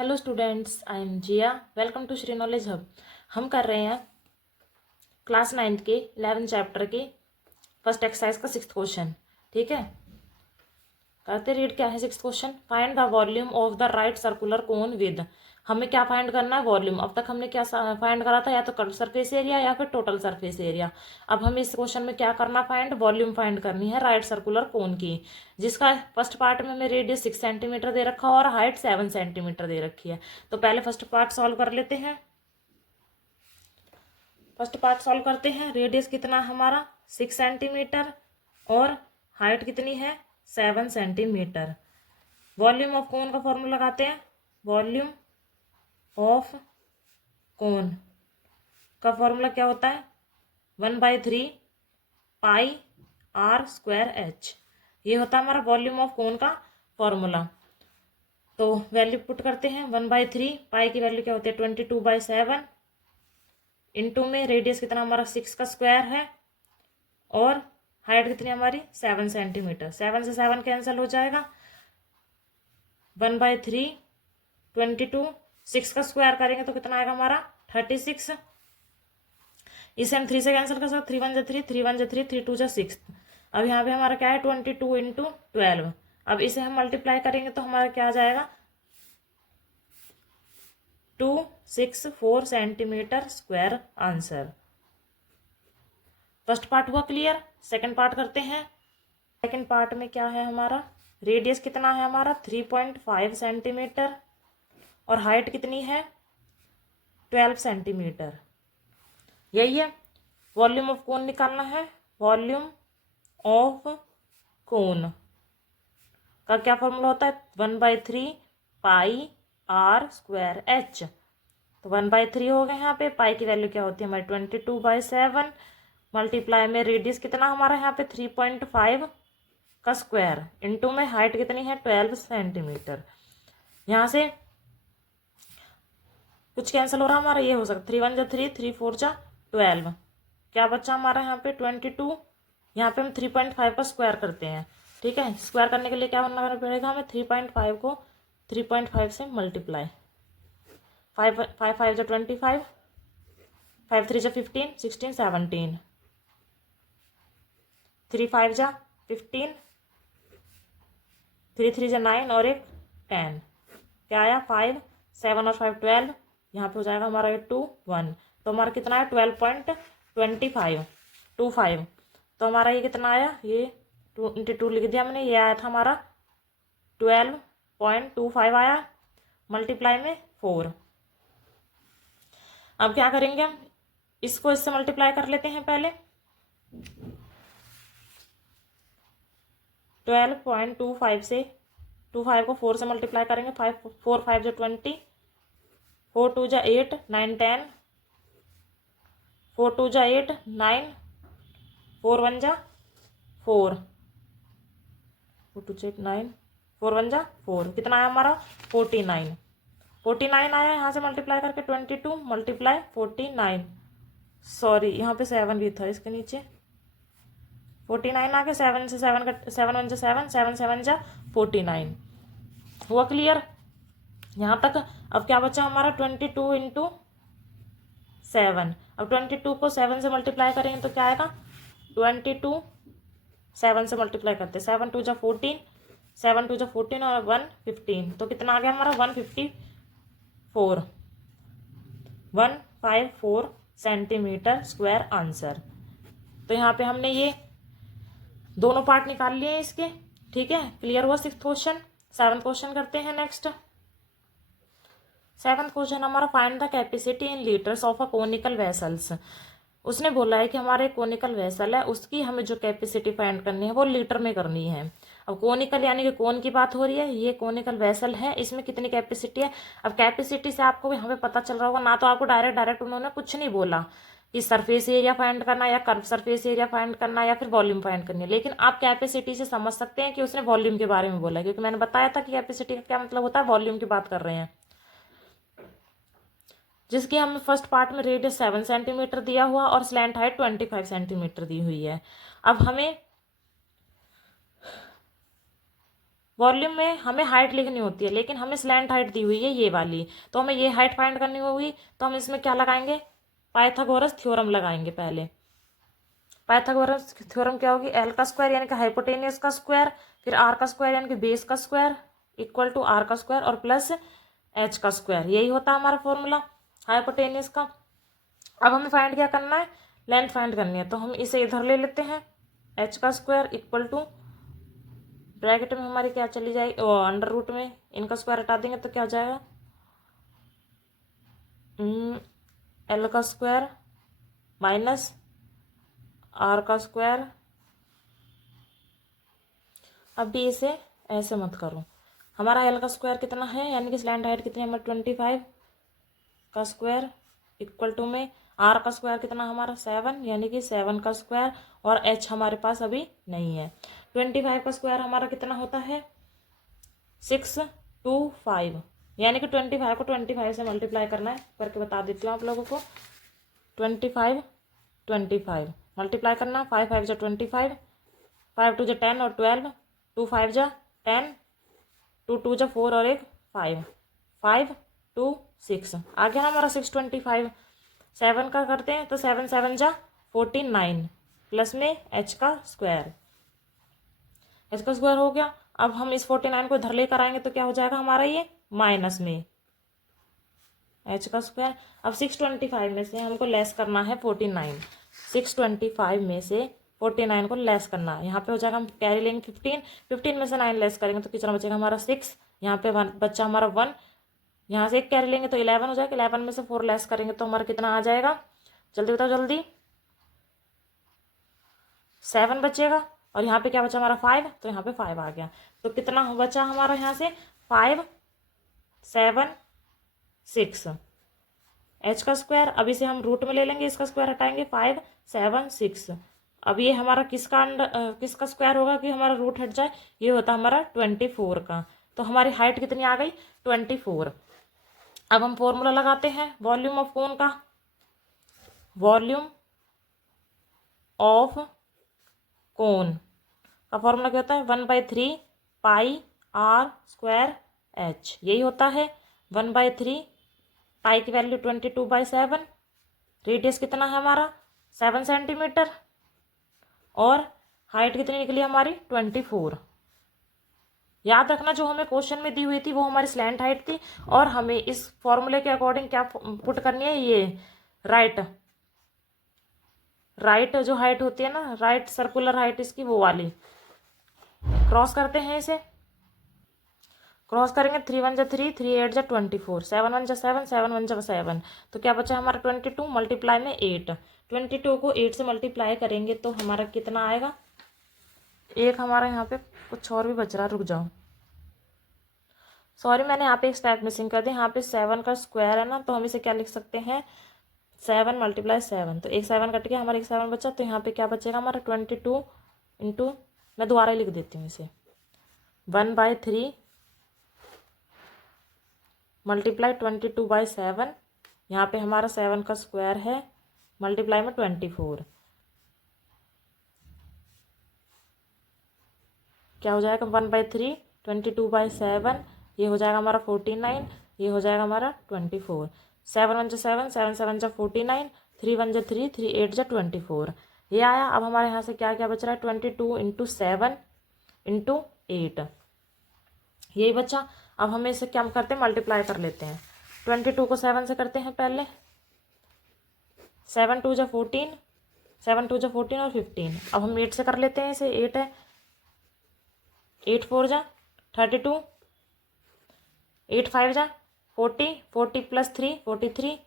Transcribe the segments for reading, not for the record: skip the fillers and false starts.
Hello students, I am Jiya. Welcome to Shri Knowledge Hub. हम कर रहे हैं क्लास 9th के 11th चैप्टर के फर्स्ट एक्सरसाइज का 6th क्वेश्चन। ठीक है, करते रीड। क्या है 6th question? Find the volume of the right circular cone with. हमें क्या फाइंड करना है? वॉल्यूम। अब तक हमने क्या फाइंड करा था? या तो कर्व सरफेस एरिया या फिर टोटल सरफेस एरिया। अब हमें इस क्वेश्चन में क्या करना? फाइंड वॉल्यूम फाइंड करनी है राइट सर्कुलर कोन की, जिसका फर्स्ट पार्ट में हमें रेडियस 6 सेंटीमीटर दे रखा है और हाइट 7 सेंटीमीटर दे रखी है। तो पहले फर्स्ट पार्ट सॉल्व कर लेते हैं। फर्स्ट पार्ट सॉल्व करते हैं। रेडियस कितना है हमारा? 6 सेंटीमीटर और हाइट कितनी है? 7 सेंटीमीटर। वॉल्यूम ऑफ कोन का फॉर्मूला लगाते हैं। वॉल्यूम ऑफ कोन का फॉर्मूला क्या होता है? 1/3 पाई आर स्क्वायर एच। ये होता है हमारा वॉल्यूम ऑफ कोन का फॉर्मूला। तो वैल्यू पुट करते हैं। 1/3 पाई की वैल्यू क्या होती है? 22/7 इंटू में रेडियस कितना हमारा? 6 का स्क्वायर है और हाइट कितनी हमारी? 7 सेंटीमीटर। 7 से 7 कैंसिल हो जाएगा। 1/3 22, 6 का स्क्वायर करेंगे तो कितना आएगा हमारा? 36। इसे हम 3 से कैंसिल कर सकते। 3 1 जा 3, 3 1 जा 3, 3 2 जा 6। अब यहाँ पे हमारा क्या है? 22 इंटू 12। अब इसे हम मल्टीप्लाई करेंगे तो हमारा क्या आ जाएगा? 264 centimetre square answer. First part हुआ क्लियर। सेकंड पार्ट करते हैं। सेकंड पार्ट में क्या है हमारा? रेडियस कितना है हमारा? 3.5 सेंटीमीटर और हाइट कितनी है? 12 सेंटीमीटर। यही है। वॉल्यूम ऑफ कोन निकालना है। वॉल्यूम ऑफ कोन का क्या फॉर्मूला होता है? 1/3 पाई आर स्क्वायर एच। तो 1/3 हो गए। यहाँ पे पाई की वैल्यू क्या होती है हमारी? 22/7 मल्टीप्लाई में रेडियस कितना हमारा यहाँ पे? 3.5 का स्क्वायर इंटू में हाइट कितनी है? 12 सेंटीमीटर। यहाँ से कुछ कैंसिल हो रहा हमारा, ये हो सकता 3 1 जा 3, 3 4 जा 12। क्या बच्चा हमारा यहाँ पे? 22। यहाँ पे हम 3.5 का स्क्वायर करते हैं। ठीक है, स्क्वायर करने के लिए क्या करना पड़ेगा हमें? 3.5 को 3.5 से मल्टीप्लाई। 5 5 5 जा 25, 5 3 जा 15, 16 17, 3 5 जा 15, 3 3 जा 9 और एक 10। क्या आया? 5 7 और 5 12। यहाँ पे हो जाएगा हमारा 2 1। तो हमारा कितना है? 12.25। तो हमारा ये कितना आया? ये 2 लिख दिया मैंने। ये आया था हमारा 12.25 आया मल्टीप्लाई में 4। अब क्या करेंगे हम? इसको इससे मल्टीप्लाई कर लेते हैं पहले। 12.25 से 25 को 4 से मल्टीप्लाई करेंगे। 5 4 5 जो 20, 4 2 जा 8 9 10, 4 2 जा 8 9, 4 1 जा 4, 4 2 जा 9, 4 1 जा 4। कितना आया हमारा? 49। 49 आया। यहाँ से मल्टीप्लाई करके 22 मल्टीप्लाई 49। सॉरी, यहाँ पे 7 भी था इसके नीचे। 49 आ गया। 7 से 7 का 7 1 जा 7, 7 7 जा 49। हुआ क्लियर यहाँ तक? अब क्या बचा हमारा? 22 इंटू 7। अब 22 को 7 से मल्टीप्लाई करेंगे तो क्या आएगा? 22 7 से मल्टीप्लाई करते, 7 2 जा 14, 7 2 जा 14 और 1 15। तो कितना आ गया हमारा? 154 154 सेंटीमीटर स्क्वायर आंसर। तो यहाँ पे हमने ये दोनों पार्ट निकाल लिए हैं इसके। ठीक है, क्लियर हुआ 6th क्वेश्चन। 7th क्वेश्चन करते हैं नेक्स्ट। 7th क्वेश्चन हमारा find the capacity in litres of a conical vessels. उसने बोला है कि हमारे कोनिकल वेसल है, उसकी हमें जो कैपेसिटी फाइंड करनी है वो लीटर में करनी है। अब कोनिकल यानी कि कोन की बात हो रही है। ये कोनिकल वेसल है, इसमें कितनी कैपेसिटी है? अब कैपेसिटी से आपको हमें पता चल रहा होगा ना। तो आपको डायरेक्ट उन्होंने कुछ नहीं बोला कि सरफेस एरिया फाइंड करना या कर्व सरफेस एरिया फाइंड करना या फिर वॉल्यूम फाइंड करनी है। लेकिन आप कैपेसिटी से समझ सकते हैं कि उसने वॉल्यूम के बारे में बोला, क्योंकि मैंने बताया था कि कैपेसिटी का क्या मतलब होता है। वॉल्यूम की बात कर रहे हैं, जिसकी हमें फर्स्ट पार्ट में रेडियस 7 सेंटीमीटर दिया हुआ और स्लैंट हाइट 25 सेंटीमीटर दी हुई है। अब हमें वॉल्यूम में हमें हाइट लिखनी होती है, लेकिन हमें स्लैंट हाइट दी हुई है ये वाली, तो हमें ये हाइट फाइंड करनी होगी। तो हम इसमें क्या लगाएंगे, पाइथागोरस थ्योरम लगाएंगे पहले। पाइथागोरस थ्योरम क्या होगी, एल का स्क्वायर यानी कि हाइपोटेनियस का स्क्वायर, फिर आर का स्क्वायर यानी कि बेस का स्क्वायर इक्वल टू आर का स्क्वायर और प्लस एच का स्क्वायर। यही होता है हमारा फॉर्मूला हाइपोटेनियस का। अब हमें फाइंड क्या करना है, लेंथ फाइंड करनी है। तो हम इसे इधर ले लेते हैं, एच का स्क्वायर इक्वल टू ब्रैकेट में हमारी क्या चली जाएगी, अंडर रूट में इनका स्क्वायर हटा देंगे तो क्या हो जाएगा, एल का स्क्वायर माइनस आर का स्क्वायर। अब भी इसे ऐसे मत करो, हमारा एल का स्क्वायर कितना है यानी कि स्लैंट हाइट कितनी है हमारी 25 का स्क्वायर इक्वल टू में आर का स्क्वायर कितना हमारा 7 यानी कि 7 का स्क्वायर, और एच हमारे पास अभी नहीं है। 25 का स्क्वायर हमारा कितना होता है 625, यानी कि 25 को 25 से मल्टीप्लाई करना है, करके बता देती हूँ आप लोगों को। 25 मल्टीप्लाई करना, 5 5 जा 25, 5 2 जा 10 और 12, 2 5 जा 10, 2 2 जा 4 और एक 5, 5 2 6 आ गया हमारा 625। 7 का करते हैं तो 7 7 जा 49 प्लस में एच का स्क्वायर, एच का स्क्वायर हो गया। अब हम इस 49 को इधर लेकर आएंगे तो क्या हो जाएगा हमारा ये माइनस में एच का स्क्वायर। अब 625 में से हमको लेस करना है 49, 625 में से 49 को लेस करना है। यहाँ पे हो जाएगा, हम कैरी लेंगे 15, 15 में से 9 लेस करेंगे तो कितना बचेगा हमारा 6, यहाँ पे बच्चा हमारा 1, यहाँ से एक कैरी लेंगे तो 11 हो जाएगा, 11 में से 4 लेस करेंगे तो हमारा कितना आ जाएगा, जल्दी बताओ जल्दी, 7 बचेगा। और यहाँ पे क्या बचा हमारा 5, तो यहाँ पे 5 आ गया। तो कितना बचा हमारा यहाँ से 5 7 6 एच का स्क्वायर। अब इसे हम रूट में ले लेंगे, इसका स्क्वायर हटाएंगे 5 7 6। अब ये हमारा किसका स्क्वायर होगा कि हमारा रूट हट जाए, ये होता हमारा 24 का। तो हमारी हाइट कितनी आ गई 24। अब हम फॉर्मूला लगाते हैं वॉल्यूम ऑफ कोन का, वॉल्यूम ऑफ कोन का फॉर्मूला क्या होता है 1/3 पाई आर स्क्वायर एच, यही होता है 1/3। पाई की वैल्यू 22/7, रेडियस कितना है हमारा 7 सेंटीमीटर, और हाइट कितनी निकली हमारी 24। याद रखना जो हमें क्वेश्चन में दी हुई थी वो हमारी स्लैंट हाइट थी, और हमें इस फॉर्मूले के अकॉर्डिंग क्या पुट करनी है, ये राइट जो हाइट होती है ना, राइट सर्कुलर हाइट इसकी वो वाली। क्रॉस करते हैं इसे, क्रॉस करेंगे 3 1 जा 3, 3 8 जा 24, 7 1 जा 7, 7 1 जा 7, तो क्या बचा हमारा 22 मल्टीप्लाई में 8। 22 को 8 से मल्टीप्लाई करेंगे तो हमारा कितना आएगा, एक हमारा यहाँ पे कुछ और भी बच रहा है, रुक जाओ, सॉरी मैंने यहाँ पे एक स्टेप मिसिंग कर दी। यहाँ पे 7 का स्क्वायर है ना, तो हम इसे क्या लिख सकते हैं 7 × 7, तो एक 7 कट गया, हमारा एक 7 बचा, तो यहाँ पे क्या बचेगा हमारा 22 इंटू, मैं दोबारा लिख देती हूँ इसे 1/3 मल्टीप्लाई 22/7, यहाँ पे हमारा 7 का स्क्वायर है मल्टीप्लाई में 24, क्या हो जाएगा 1/3 22/7, ये हो जाएगा हमारा 49, ये हो जाएगा हमारा 24। 7 1 जा 7, 7 7 जा 49, 3 1 जा 3, 3 8 जा 24, ये आया। अब हमारे यहाँ से क्या क्या बच रहा है 22 इंटू 7 इंटू 8, यही बचा। अब हमें इसे क्या करते हैं मल्टीप्लाई कर लेते हैं, 22 को 7 से करते हैं पहले, 7 2 जा 14, 7 2 जा 14 और 15। अब हम 8 से कर लेते हैं इसे, 8 है, 8 4 जा 32, 8 5 जा 40, 40 + 3 43,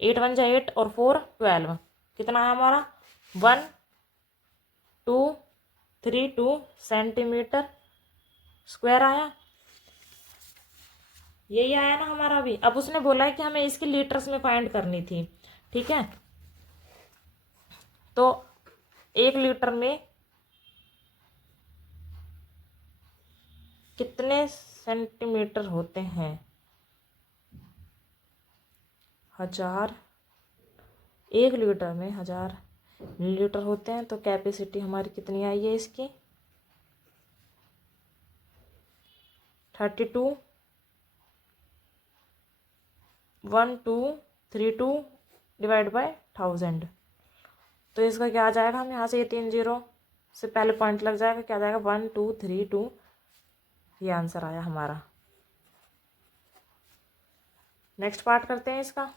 8 1 जा 8 और 4 12, कितना है हमारा 1 2 3 2 सेंटीमीटर स्क्वायर आया, यही आया ना हमारा भी। अब उसने बोला है कि हमें इसकी लीटर्स में फाइंड करनी थी, ठीक है। तो 1 लीटर में कितने सेंटीमीटर होते हैं, 1000, 1 लीटर में 1000 मिलीलीटर होते हैं। तो कैपेसिटी हमारी कितनी आई है इसकी 32 1232 डिवाइड बाय 1000। तो इसका क्या आ जाएगा, हम यहाँ से ये 3 जीरो से पहले पॉइंट लग जाएगा, क्या आ जाएगा 1232। ये आंसर आया हमारा। नेक्स्ट पार्ट करते हैं इसका।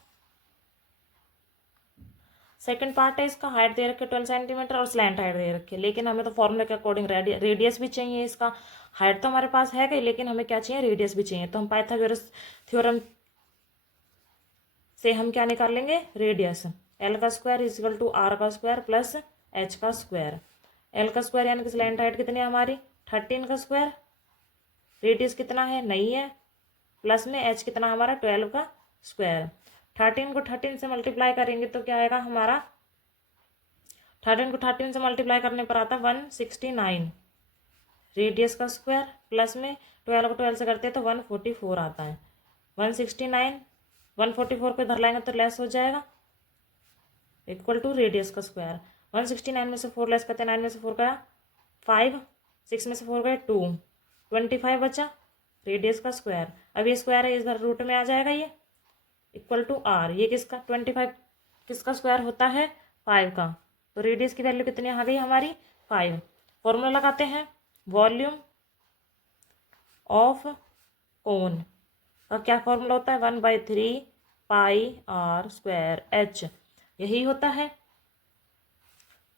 सेकंड पार्ट है इसका, हाइट दे रखे 12 सेंटीमीटर और स्लैंट हाइट दे रखी है, लेकिन हमें तो फॉर्मूले के अकॉर्डिंग रेडियस भी चाहिए इसका। हाइट तो हमारे पास है, लेकिन हमें क्या चाहिए, रेडियस भी चाहिए। तो हम पाइथागोरस थ्योरम से हम क्या निकाल लेंगे, रेडियस। एल का स्क्वायर इक्वल टू आर का स्क्वायर प्लस एच का स्क्वायर। एल का स्क्वायर यानी कि स्लैंट हाइट कितनी है हमारी 13 का स्क्वायर, रेडियस कितना है नहीं है, प्लस में एच कितना हमारा 12 का स्क्वायर। 13 को 13 से मल्टीप्लाई करेंगे तो क्या आएगा हमारा, 13 को 13 से मल्टीप्लाई करने पर आता है 169 रेडियस का स्क्वायर, प्लस में 12 को 12 से करते हैं तो 144 आता है। 169 144 को इधर लाएंगे तो लेस हो जाएगा, इक्वल टू रेडियस का स्क्वायर। 169 में से 4 लेस करते हैं, 9 में से 4 गया 5, 6 में से 4 गए 2, 25 बचा रेडियस का स्क्वायर। अब ये स्क्वायर है इधर रूट में आ जाएगा, ये इक्वल टू आर। ये किसका 25 किसका स्क्वायर होता है 5 का, तो रेडियस की वैल्यू कितनी आ गई हमारी 5। फॉर्मूला लगाते हैं, वॉल्यूम ऑफ कोन का क्या फॉर्मूला होता है 1/3 पाई आर स्क्वायर एच, यही होता है।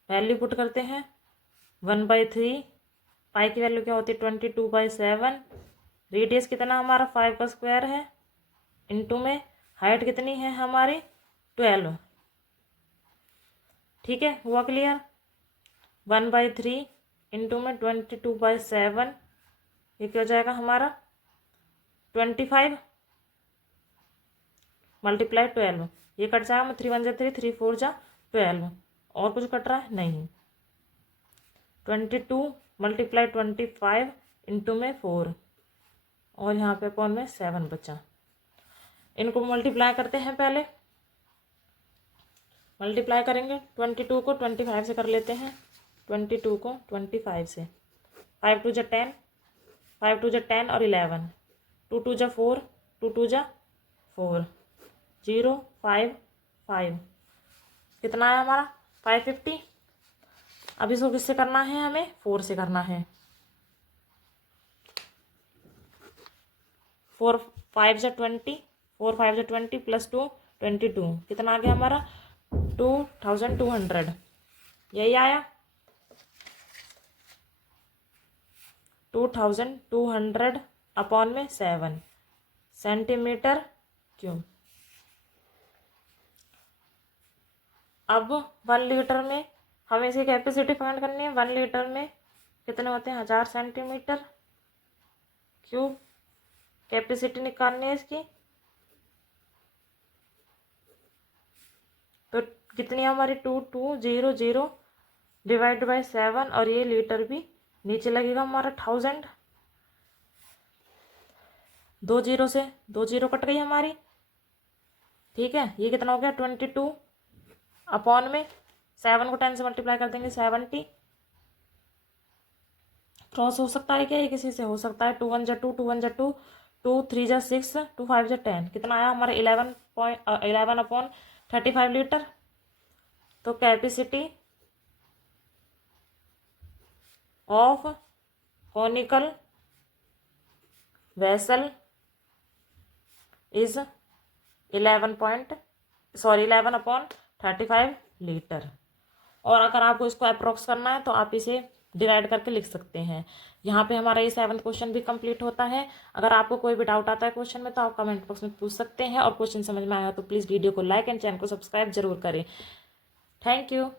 वैल्यू पुट करते हैं 1/3, पाई की वैल्यू क्या होती है 22/7, रेडियस कितना हमारा 5 का स्क्वायर है, इनटू में हाइट कितनी है हमारी 12। ठीक है, हुआ क्लियर। 1/3 इंटू में 22/7, ये क्या हो जाएगा हमारा 25 मल्टीप्लाई 12, ये कट जाएगा 3 1 जा 3, 3 4 जा 12, और कुछ कट रहा है नहीं। 22 मल्टीप्लाई 25 इंटू में 4, और यहाँ पे अपॉन में 7 बचा। इनको मल्टीप्लाई करते हैं, पहले मल्टीप्लाई करेंगे 22 को 25 से कर लेते हैं, 22 को 25 से, 5 2 जा 10, 5 2 जा 10 और 11, 2 2 जा 4, 2 2 जा 4, 0 5 5, कितना है हमारा 550। अब इसको किससे करना है, हमें 4 से करना है। 4 5 जा 20, 4 5 जा 20 प्लस 2 22, कितना आ गया हमारा 2200, यही आया 2200 अपॉन में 7 सेंटीमीटर क्यूब। अब 1 लीटर में हमें इसकी कैपेसिटी फाइंड करनी है। 1 लीटर में कितने होते हैं 1000 सेंटीमीटर क्यूब, कैपेसिटी निकालनी है इसकी। तो कितनी हमारी 2200 डिवाइड बाय 7, और ये लीटर भी नीचे लगेगा हमारा 1000, 2 जीरो से 2 जीरो कट गई हमारी। ठीक है, ये कितना हो गया 22 अपॉन में 7 को 10 से मल्टीप्लाई कर देंगे 70। क्रॉस हो सकता है क्या, ये किसी से हो सकता है। 2 1 जा 2, 2 1 जा 2, 2 3 जा 6, 2 5 जा 10, कितना आया हमारा 11 अपॉन 35 लीटर। तो capacity of conical vessel is 11 upon 35 litre. और अगर आपको इसको अप्रोक्स करना है तो आप इसे डिवाइड करके लिख सकते हैं। यहाँ पे हमारा ये 7th क्वेश्चन भी कंप्लीट होता है। अगर आपको कोई भी डाउट आता है क्वेश्चन में तो आप कमेंट बॉक्स में पूछ सकते हैं, और क्वेश्चन समझ में आया तो प्लीज़ वीडियो को लाइक एंड चैनल को सब्सक्राइब जरूर करें। Thank you.